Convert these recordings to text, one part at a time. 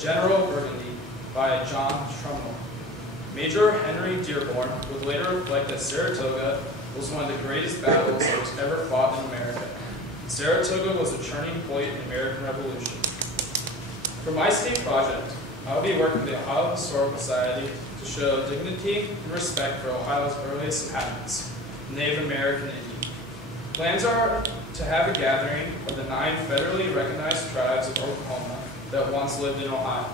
General Burgundy by John Trumbull. Major Henry Dearborn would later reflect that Saratoga was one of the greatest battles that was ever fought in America. Saratoga was a turning point in the American Revolution. For my state project, I will be working with the Ohio Historical Society to show dignity and respect for Ohio's earliest inhabitants, Native American Indians. Plans are to have a gathering of the 9 federally recognized tribes of Oklahoma that once lived in Ohio.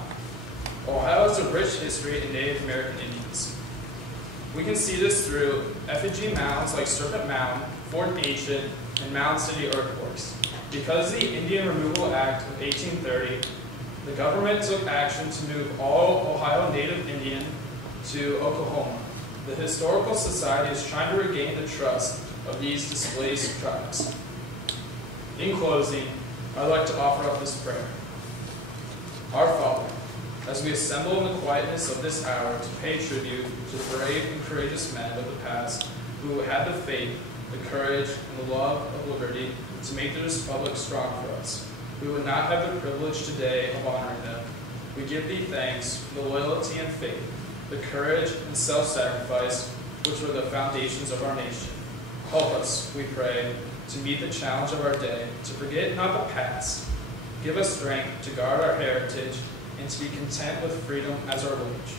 Ohio has a rich history in Native American Indians. We can see this through effigy mounds like Serpent Mound, Fort Ancient, and Mound City earthworks. Because of the Indian Removal Act of 1830, the government took action to move all Ohio Native Indian to Oklahoma. The Historical Society is trying to regain the trust of these displaced tribes. In closing, I'd like to offer up this prayer. Our Father, as we assemble in the quietness of this hour to pay tribute to the brave and courageous men of the past who had the faith, the courage, and the love of liberty to make this republic strong for us, we would not have the privilege today of honoring them. We give thee thanks for the loyalty and faith, the courage and self-sacrifice, which were the foundations of our nation. Help us, we pray, to meet the challenge of our day, to forget not the past. Give us strength to guard our heritage and to be content with freedom as our wage.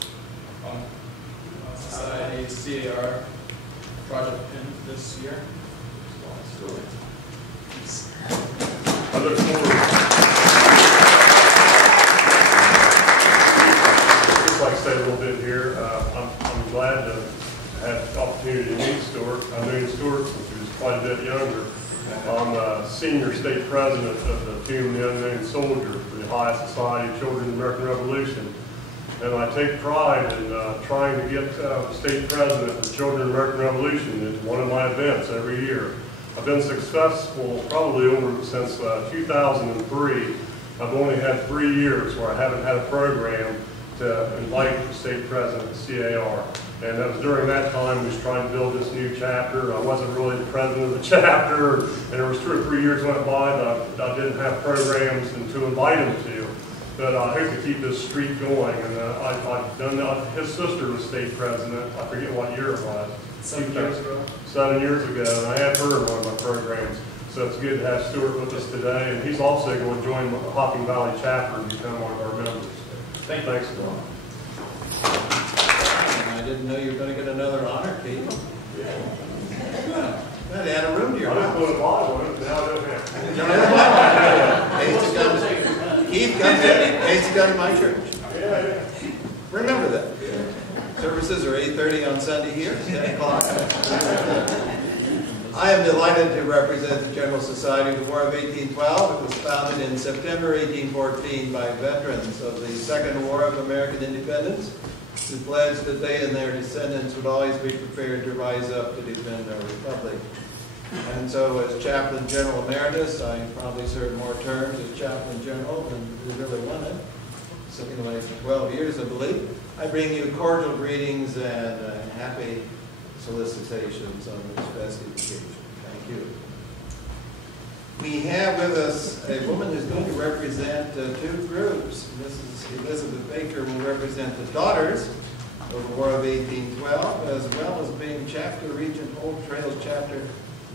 Society CAR project pin this year. I look forward. Just like to say a little bit here. I'm glad to have the opportunity to meet Stuart. I've known Stuart since he was quite a bit younger. I'm the senior state president of the Tomb of the Unknown Soldier for the Ohio Society of Children of the American Revolution. And I take pride in trying to get the state president of the Children of the American Revolution into one of my events every year. I've been successful probably since 2003. I've only had 3 years where I haven't had a program to invite the state president to CAR. And that was during that time we was trying to build this new chapter. I wasn't really the president of the chapter, and there was 2 or 3 years went by that I didn't have programs and to invite him to. But I hope to keep this streak going. And I've done that. His sister was state president. I forget what year it was. 7 years ago. 7 years ago, and I had her in one of my programs. So it's good to have Stuart with us today, and he's also going to join the Hocking Valley chapter and become one of our members. Thanks a lot. I didn't know you were going to get another honor, Keith. Yeah. That add a room to your house. I was going to buy one, now I don't have to. You don't have to buy one. Keith comes in. Casey comes to my church. Yeah. Remember that. Services are 8:30 on Sunday here, 10 o'clock. I am delighted to represent the General Society of the War of 1812. It was founded in September 1814 by veterans of the Second War of American Independence who pledged that they and their descendants would always be prepared to rise up to defend our republic. And so as Chaplain General Emeritus, I probably served more terms as Chaplain General than we really wanted. Something like 12 years, I believe. I bring you cordial greetings and happy solicitations on this festive occasion. Thank you. We have with us a woman who's going to represent 2 groups. Mrs. Elizabeth Baker will represent the Daughters of the War of 1812, as well as being Chapter Regent Old Trails Chapter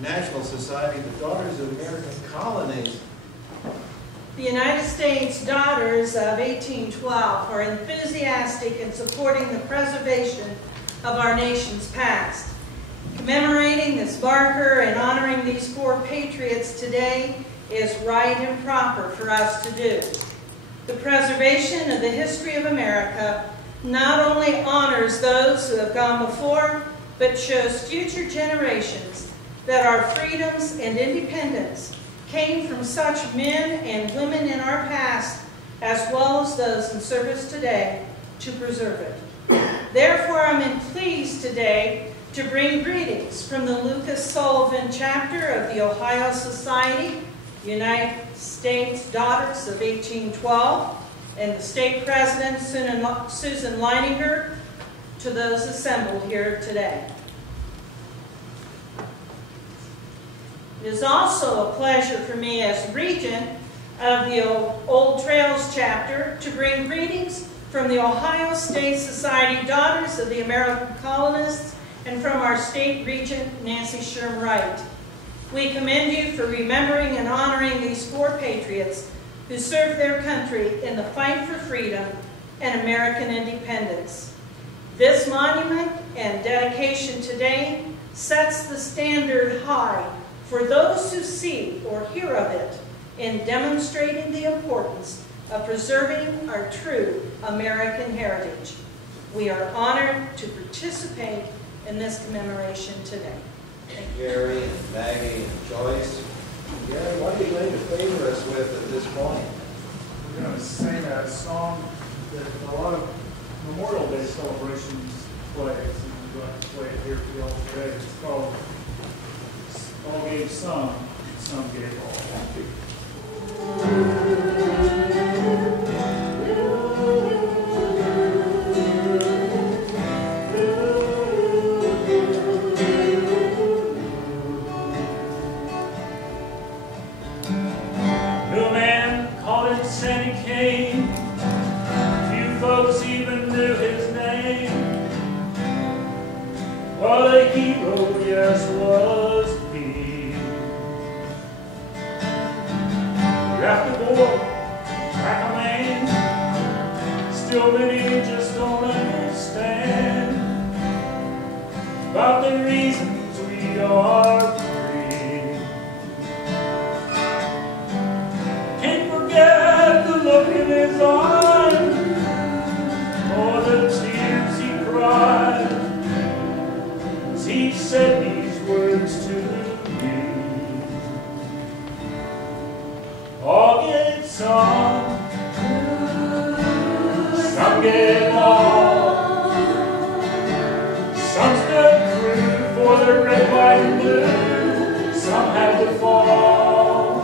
National Society of the Daughters of American Colonies. The United States Daughters of 1812 are enthusiastic in supporting the preservation of our nation's past. Commemorating this marker and honoring these 4 patriots today is right and proper for us to do. The preservation of the history of America not only honors those who have gone before, but shows future generations that our freedoms and independence came from such men and women in our past, as well as those in service today, to preserve it. Therefore, I'm pleased today to bring greetings from the Lucas Sullivan chapter of the Ohio Society, United States Daughters of 1812, and the state president, Susan Leininger, to those assembled here today. It is also a pleasure for me as regent of the Old Trails chapter to bring greetings from the Ohio State Society Daughters of the American Colonists and from our state regent, Nancy Sherm Wright. We commend you for remembering and honoring these 4 patriots who served their country in the fight for freedom and American independence. This monument and dedication today sets the standard high for those who see or hear of it in demonstrating the importance of preserving our true American heritage. We are honored to participate in this commemoration today. Gary and Maggie and Joyce. Gary, what are you going to favor us with at this point? We're going to sing a song that a lot of Memorial Day celebrations play, so we're going to play it here for y'all today. It's called All Gave Some, Some Gave All. Thank you. What a hero, yes, was he. Drafted boy, like a man, still many just don't understand about the reasons we are free. Can't forget the look in his eyes, or the tears he cried. He said these words to me: all get some, some get all. Some stood true for the red, white, and blue. Some had to fall.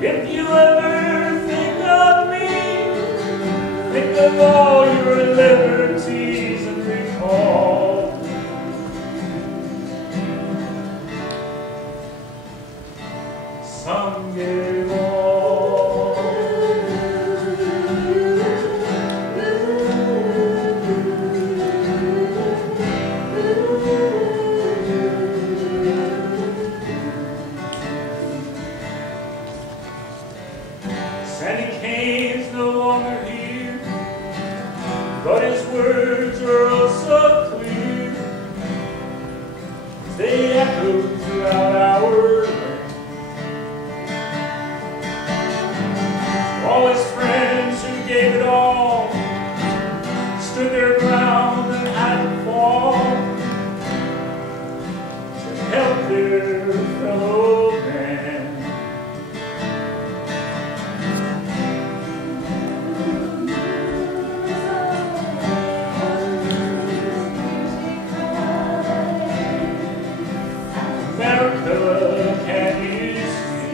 If you ever think of me, think of all your liberties. Some gave all. Sandy Kane's no longer here, but his words are oh so clear. They echo throughout our land. All his friends who gave it all stood their ground and had to fall to help their fellow man. America, can you see?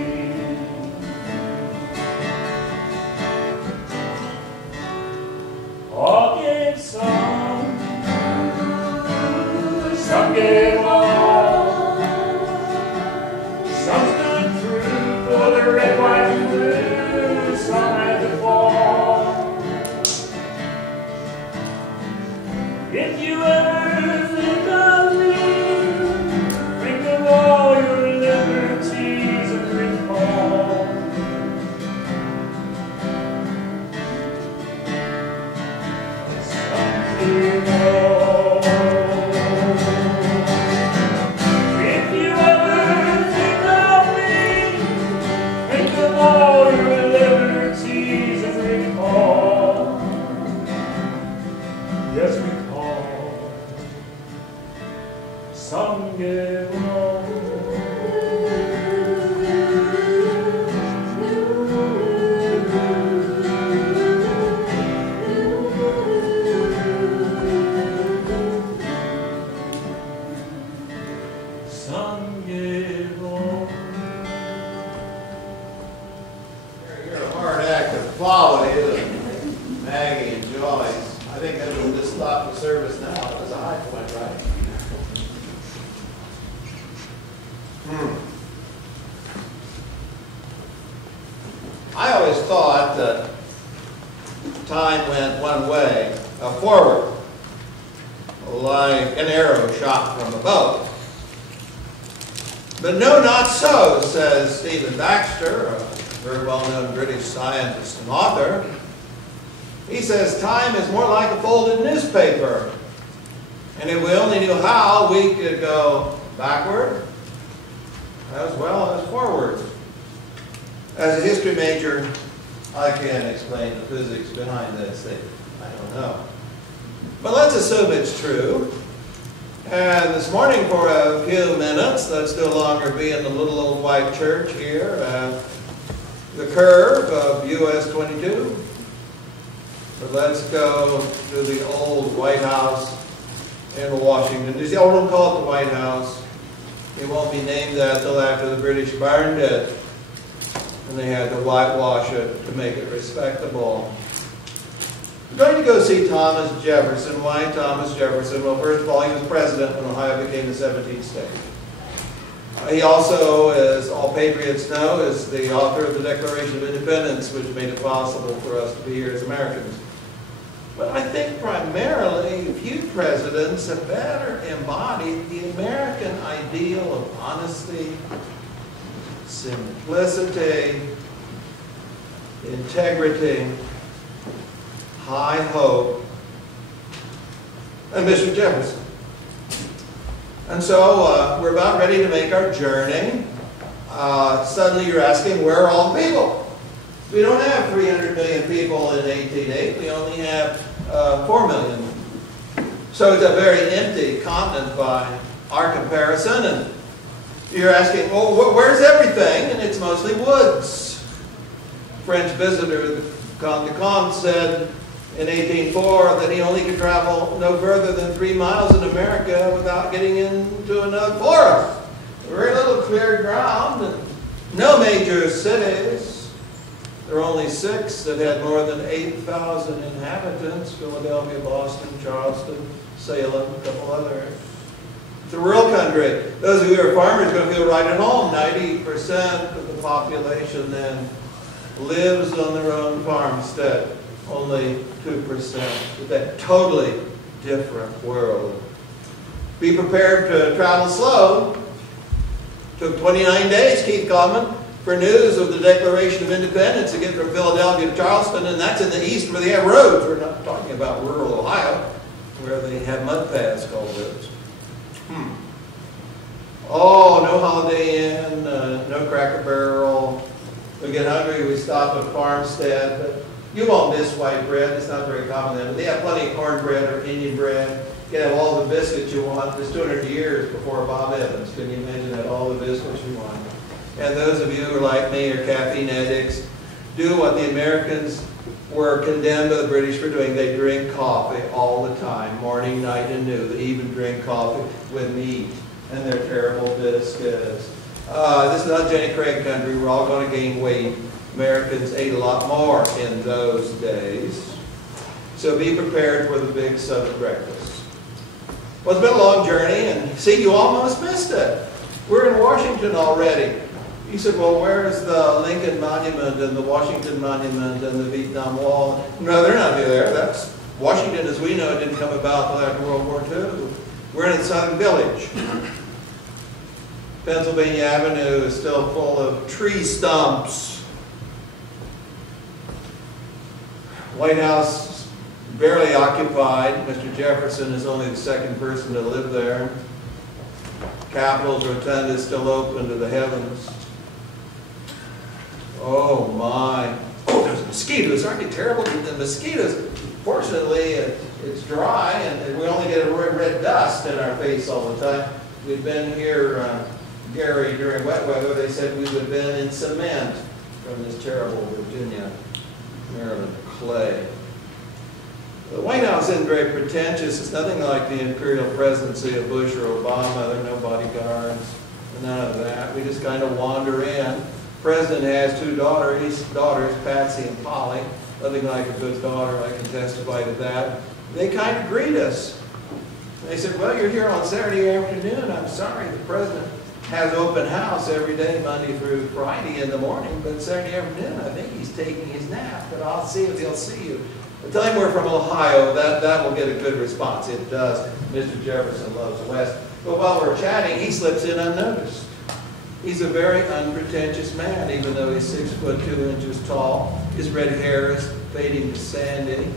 All gave some, some gave all. Some stood true for the red, white, and blue. Some had to fall. If you ever think of me, think of all your liberties and recall. Some gave all. If you ever think of me, think of all your liberties and recall. Yes, recall. Some gave all. Some gave all. You're a hard act to follow, isn't it? Maggie and Joyce. I think that we'll just stop the service now. It was a high point, right? thought that time went one way, forward, like an arrow shot from a bow. But no, not so, says Stephen Baxter, a very well-known British scientist and author. He says time is more like a folded newspaper. And if we only knew how, we could go backward as well as forward. As a history major, I can't explain the physics behind that statement. I don't know. But let's assume it's true. And this morning, for a few minutes, let's no longer be in the little old white church here at the curve of US 22. But let's go to the old White House in Washington D.C. Oh, don't call it the White House. It won't be named that till after the British burned it. And they had to whitewash it to make it respectable. We're going to go see Thomas Jefferson. Why Thomas Jefferson? Well, first of all, he was president when Ohio became the 17th state. He also, as all patriots know, is the author of the Declaration of Independence, which made it possible for us to be here as Americans. But I think primarily, few presidents have better embodied the American ideal of honesty, simplicity, integrity, high hope, and Mr. Jefferson. And so we're about ready to make our journey. Suddenly you're asking, where are all the people? We don't have 300 million people in 1808. We only have 4 million. So it's a very empty continent by our comparison. And you're asking, well, where's everything? And it's mostly woods. French visitor, Comte de Comte, said in 1804 that he only could travel no further than 3 miles in America without getting into another forest. Very little cleared ground and no major cities. There were only 6 that had more than 8,000 inhabitants: Philadelphia, Boston, Charleston, Salem, a couple others. It's a rural country. Those of you who are farmers are going to feel right at home. 90% of the population then lives on their own farmstead. Only 2%. It's a totally different world. Be prepared to travel slow. Took 29 days, Keith Coleman, for news of the Declaration of Independence to get from Philadelphia to Charleston, and that's in the east where they have roads. We're not talking about rural Ohio, where they have mud paths called roads. Oh, no Holiday Inn, no Cracker Barrel. We get hungry, we stop at Farmstead. But you won't miss white bread. It's not very common then. But they have plenty of cornbread or Indian bread. You can have all the biscuits you want. It's 200 years before Bob Evans. Can you imagine that? All the biscuits you want. And those of you who are like me or caffeine addicts, do what the Americans were condemned by the British for doing. They drink coffee all the time, morning, night, and noon. They even drink coffee with meat and their terrible biscuits. This is not Jenny Craig country. We're all going to gain weight. Americans ate a lot more in those days. So be prepared for the big Southern breakfast. Well, it's been a long journey, and see, you almost missed it. We're in Washington already. He said, well, where's the Lincoln Monument and the Washington Monument and the Vietnam Wall? No, they're not there. That's Washington, as we know, didn't come about until after World War II. We're in the Southern Village. Pennsylvania Avenue is still full of tree stumps. White House barely occupied. Mr. Jefferson is only the second person to live there. Capitol's rotunda is still open to the heavens. Oh my. Oh, there's mosquitoes. Aren't they terrible? The mosquitoes, fortunately, it's dry and we only get a red dust in our face all the time. We've been here, Gary, during wet weather, they said we would have been in cement from this terrible Virginia, Maryland clay. The White House isn't very pretentious. It's nothing like the imperial presidency of Bush or Obama. There are no bodyguards, none of that. We just kind of wander in. The president has 2 daughters, Patsy and Polly. Nothing like a good daughter. I can testify to that. They kind of greet us. They said, well, you're here on Saturday afternoon. I'm sorry, the president has open house every day, Monday through Friday in the morning, but Saturday afternoon, I think he's taking his nap, but I'll see if he'll see you. Tell him we're from Ohio, that will get a good response. It does. Mr. Jefferson loves the West. But while we're chatting, he slips in unnoticed. He's a very unpretentious man, even though he's 6 foot 2 inches tall. His red hair is fading to sandy.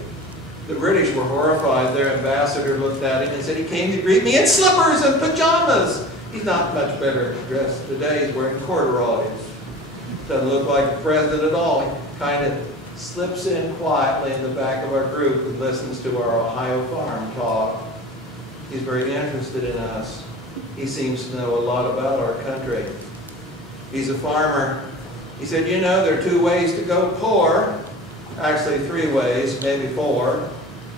The British were horrified. Their ambassador looked at him and said he came to greet me in slippers and pajamas. He's not much better dressed today. He's wearing corduroys. Doesn't look like the president at all. He kind of slips in quietly in the back of our group and listens to our Ohio farm talk. He's very interested in us. He seems to know a lot about our country. He's a farmer. He said, you know, there are 2 ways to go poor. Actually, 3 ways, maybe 4.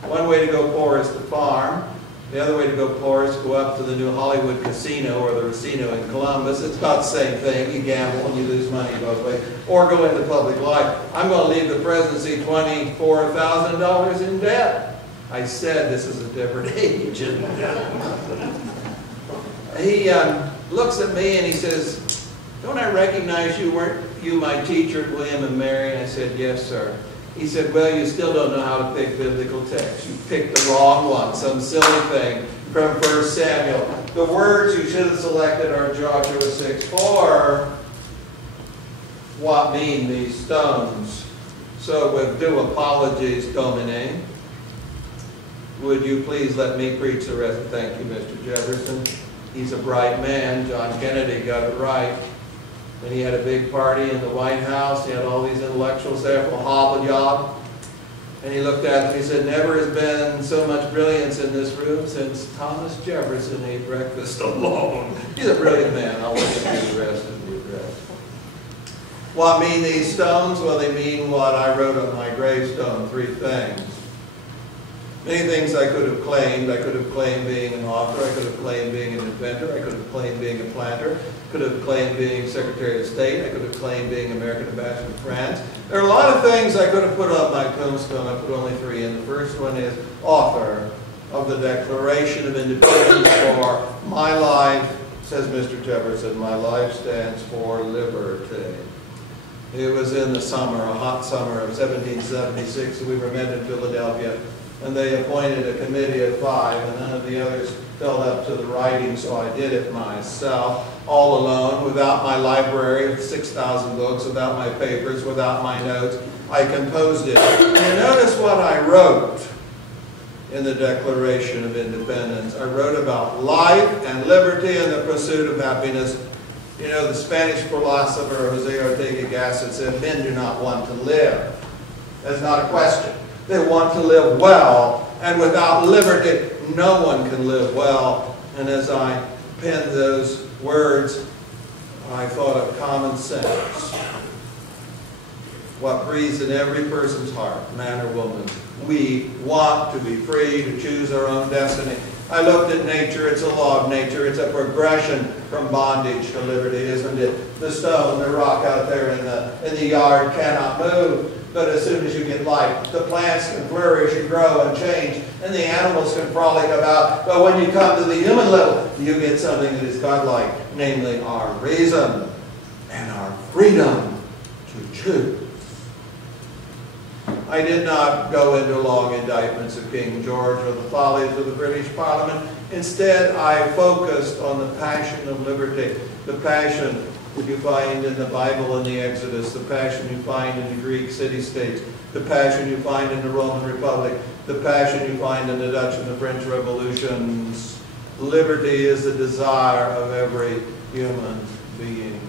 One way to go poor is to farm. The other way to go poor is to go up to the new Hollywood casino or the Racino in Columbus. It's about the same thing. You gamble and you lose money both ways. Or go into public life. I'm going to leave the presidency $24,000 in debt. I said this is a different age. He looks at me and he says, don't I recognize you? Weren't you my teacher at William and Mary? And I said, yes, sir. He said, well, you still don't know how to pick biblical text. You picked the wrong one, some silly thing from 1 Samuel. The words you should have selected are Joshua 6:4. What mean these stones? So with due apologies, Domine, would you please let me preach the rest? Thank you, Mr. Jefferson. He's a bright man. John Kennedy got it right. And he had a big party in the White House. He had all these intellectuals there from Harvard. And he looked at them and he said, never has been so much brilliance in this room since Thomas Jefferson ate breakfast alone. He's a brilliant man. I'll let him do the rest of the address. What mean these stones? Well, they mean what I wrote on my gravestone, 3 things. Many things I could have claimed. I could have claimed being an author. I could have claimed being an inventor. I could have claimed being a planter. I could have claimed being Secretary of State. I could have claimed being American Ambassador to France. There are a lot of things I could have put on my tombstone. I put only 3 in. The first one is author of the Declaration of Independence for my life, says Mr. Jefferson, my life stands for liberty. It was in the summer, a hot summer of 1776, and we were met in Philadelphia. And they appointed a committee of 5, and none of the others filled up to the writing, so I did it myself, all alone, without my library of 6,000 books, without my papers, without my notes. I composed it. And notice what I wrote in the Declaration of Independence. I wrote about life and liberty and the pursuit of happiness. You know, the Spanish philosopher Jose Ortega Gasset said, men do not want to live. That's not a question. They want to live well, and without liberty, no one can live well. And as I penned those words, I thought of common sense. What breathes in every person's heart, man or woman. We want to be free to choose our own destiny. I looked at nature. It's a law of nature. It's a progression from bondage to liberty, isn't it? The stone, the rock out there in the yard cannot move. But as soon as you get light, the plants can flourish and grow and change, and the animals can frolic about. But when you come to the human level, you get something that is godlike, namely our reason and our freedom to choose. I did not go into long indictments of King George or the follies of the British Parliament. Instead, I focused on the passion of liberty, the passion that you find in the Bible and the Exodus, the passion you find in the Greek city-states, the passion you find in the Roman Republic, the passion you find in the Dutch and the French revolutions. Liberty is the desire of every human being.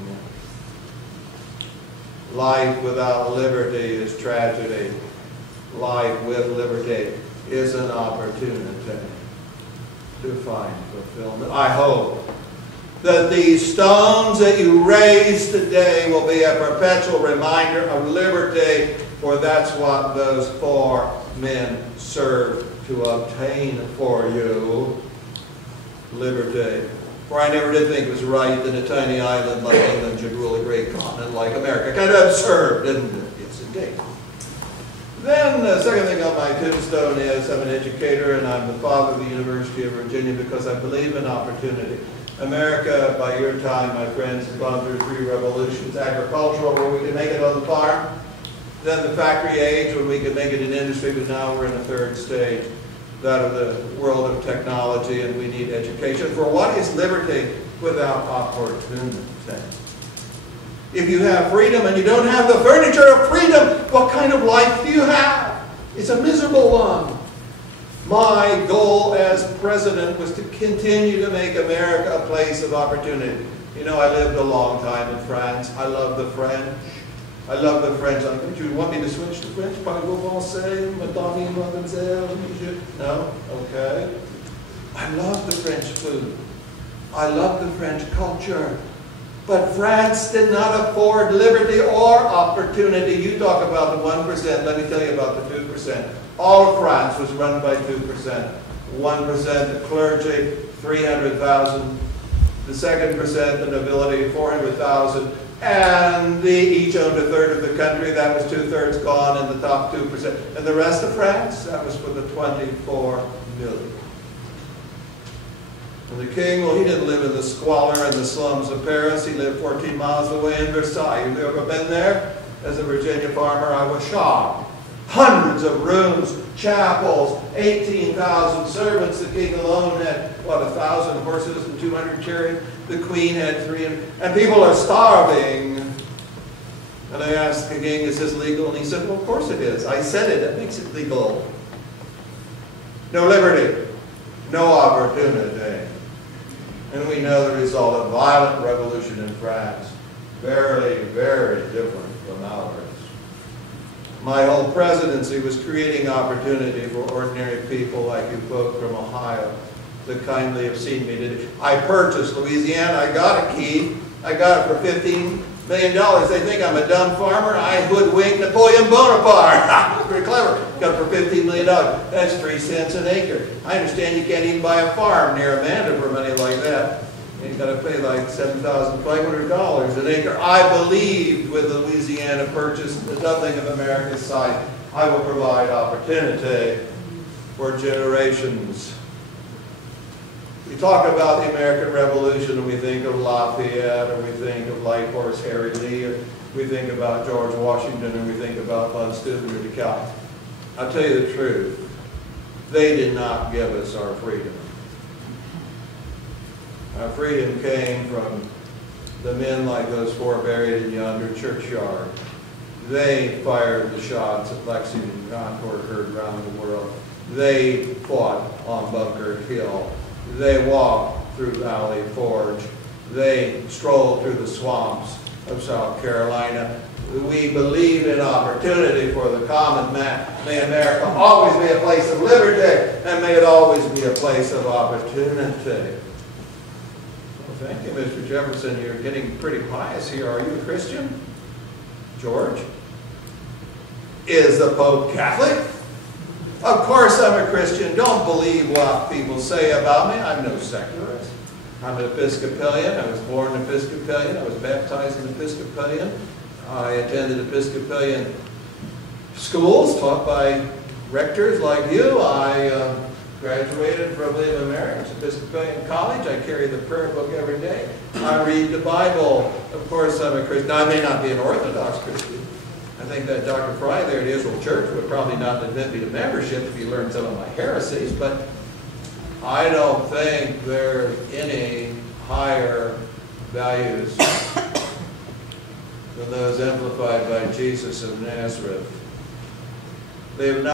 Life without liberty is tragedy. Life with liberty is an opportunity to find fulfillment. I hope that these stones that you raise today will be a perpetual reminder of liberty, for that's what those 4 men serve to obtain for you. Liberty. For I never did think it was right that a tiny island like England should rule a great continent like America. Kind of absurd, didn't it? Yes, indeed. Then the second thing on my tombstone is I'm an educator and I'm the father of the University of Virginia because I believe in opportunity. America, by your time, my friends, has gone through 3 revolutions: agricultural, where we could make it on the farm; then the factory age, when we could make it in industry; but now we're in the 3rd stage, that of the world of technology, and we need education. For what is liberty without opportunity? If you have freedom and you don't have the furniture of freedom, what kind of life do you have? It's a miserable one. My goal as president was to continue to make America a place of opportunity. You know, I lived a long time in France. I love the French. I love the French language. You want me to switch to French? Parlez-vous français, madame et mademoiselle? No? Okay. I love the French food. I love the French culture. But France did not afford liberty or opportunity. You talk about the 1%, let me tell you about the 2%. All of France was run by 2%. 1% the clergy, 300,000. The 2%, the nobility, 400,000. And they each owned a third of the country. That was 2/3 gone in the top 2%. And the rest of France, that was for the 24 million. And the king, well, he didn't live in the squalor and the slums of Paris. He lived 14 miles away in Versailles. You've ever been there? As a Virginia farmer, I was shocked. Hundreds of rooms, chapels, 18,000 servants. The king alone had, what, 1,000 horses and 200 chariots. The queen had 300. And people are starving. And I asked the king, is this legal? And he said, well, of course it is. I said it. That makes it legal. No liberty. No opportunity. And we know the result of violent revolution in France. Very, very different from ours. My whole presidency was creating opportunity for ordinary people like you folk from Ohio that kindly have seen me today. I purchased Louisiana. I got a key. I got it for $15 million. They think I'm a dumb farmer. I hoodwinked Napoleon Bonaparte. Pretty clever. Got it for $15 million. That's 3 cents an acre. I understand you can't even buy a farm near Amanda for money like that. You've got to pay like $7,500 an acre. I believed with the Louisiana Purchase, the doubling of America's size, I will provide opportunity for generations. We talk about the American Revolution and we think of Lafayette, or we think of Light Horse Harry Lee, or we think about George Washington, or we think about Von Steuben or DeKalb. I'll tell you the truth. They did not give us our freedom. Our freedom came from the men like those 4 buried in yonder churchyard. They fired the shots at Lexington and Concord heard around the world. They fought on Bunker Hill. They walked through Valley Forge. They strolled through the swamps of South Carolina. We believe in opportunity for the common man. May America always be a place of liberty, and may it always be a place of opportunity. Well, thank you, Mr. Jefferson. You're getting pretty pious here. Are you a Christian? George? Is the Pope Catholic? Of course I'm a Christian. Don't believe what people say about me. I'm no secularist. I'm an Episcopalian. I was born Episcopalian. I was baptized an Episcopalian. I attended Episcopalian schools taught by rectors like you. I graduated from William and Mary's Episcopalian College. I carry the prayer book every day. I read the Bible. Of course I'm a Christian. Now, I may not be an Orthodox Christian. I think that Dr. Fry there at Israel Church would probably not admit me to membership if he learned some of my heresies, but I don't think there are any higher values than those amplified by Jesus of Nazareth. They have not